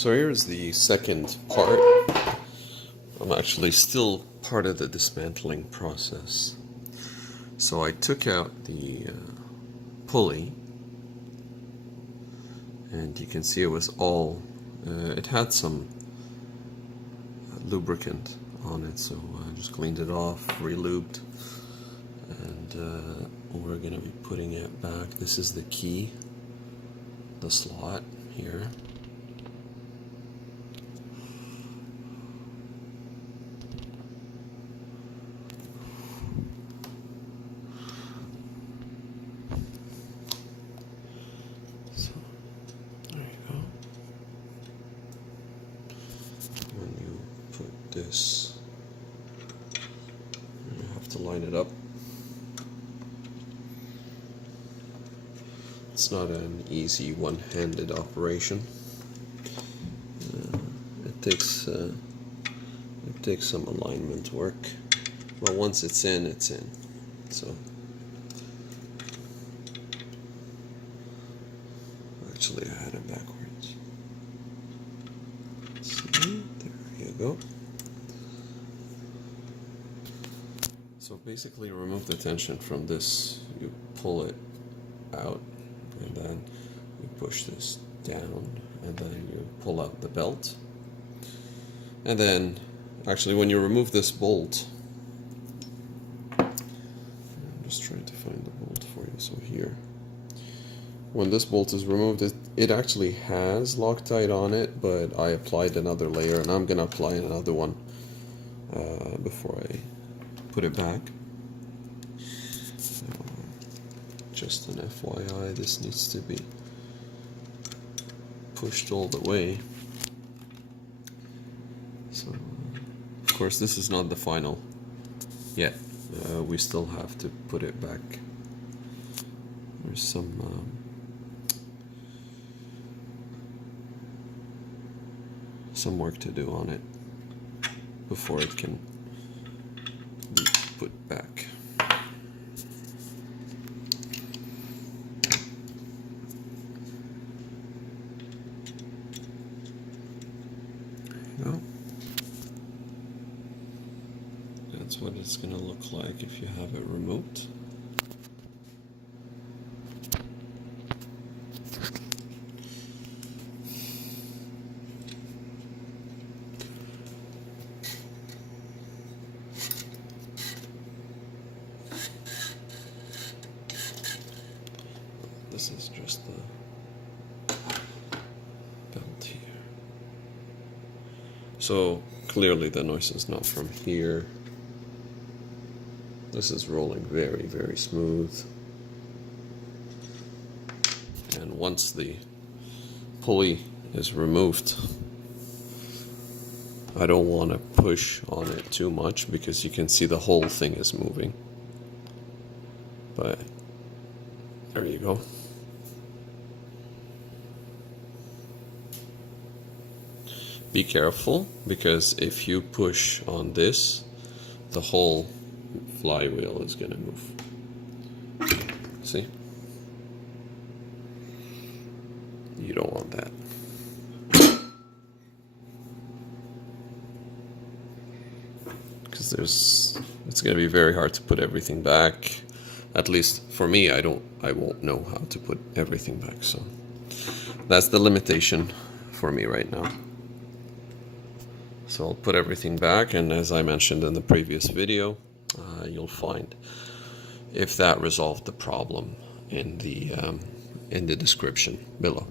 So here's the second part. I'm actually still part of the dismantling process. So I took out the pulley, and you can see it was all, it had some lubricant on it, so I just cleaned it off, re-lubed, and we're going to be putting it back. This is the key, the slot here. So, there you go. When you put this, you have to line it up. It's not an easy one-handed operation. It takes some alignment work, but once it's in, it's in. So actually, I had it backwards. See, there you go. So basically, remove the tension from this. You pull it out, and then you push this down, and then you pull out the belt. And then, actually, when you remove this bolt, I'm just trying to find the bolt for you. So here, when this bolt is removed, it actually has Loctite on it, but I applied another layer, and I'm going to apply another one before I put it back. Just an FYI, this needs to be pushed all the way. So, of course, this is not the final yet. We still have to put it back. There's some work to do on it before it can be put back. There you go. That's what it's going to look like if you have it removed. This is just the belt here. So clearly the noise is not from here. This is rolling very, very smooth. And once the pulley is removed, I don't want to push on it too much because you can see the whole thing is moving. But there you go. Be careful, because if you push on this, the whole flywheel is going to move. See? You don't want that. Because it's going to be very hard to put everything back. At least for me, I won't know how to put everything back. So that's the limitation for me right now. So I'll put everything back, and as I mentioned in the previous video, you'll find if that resolved the problem in the description below.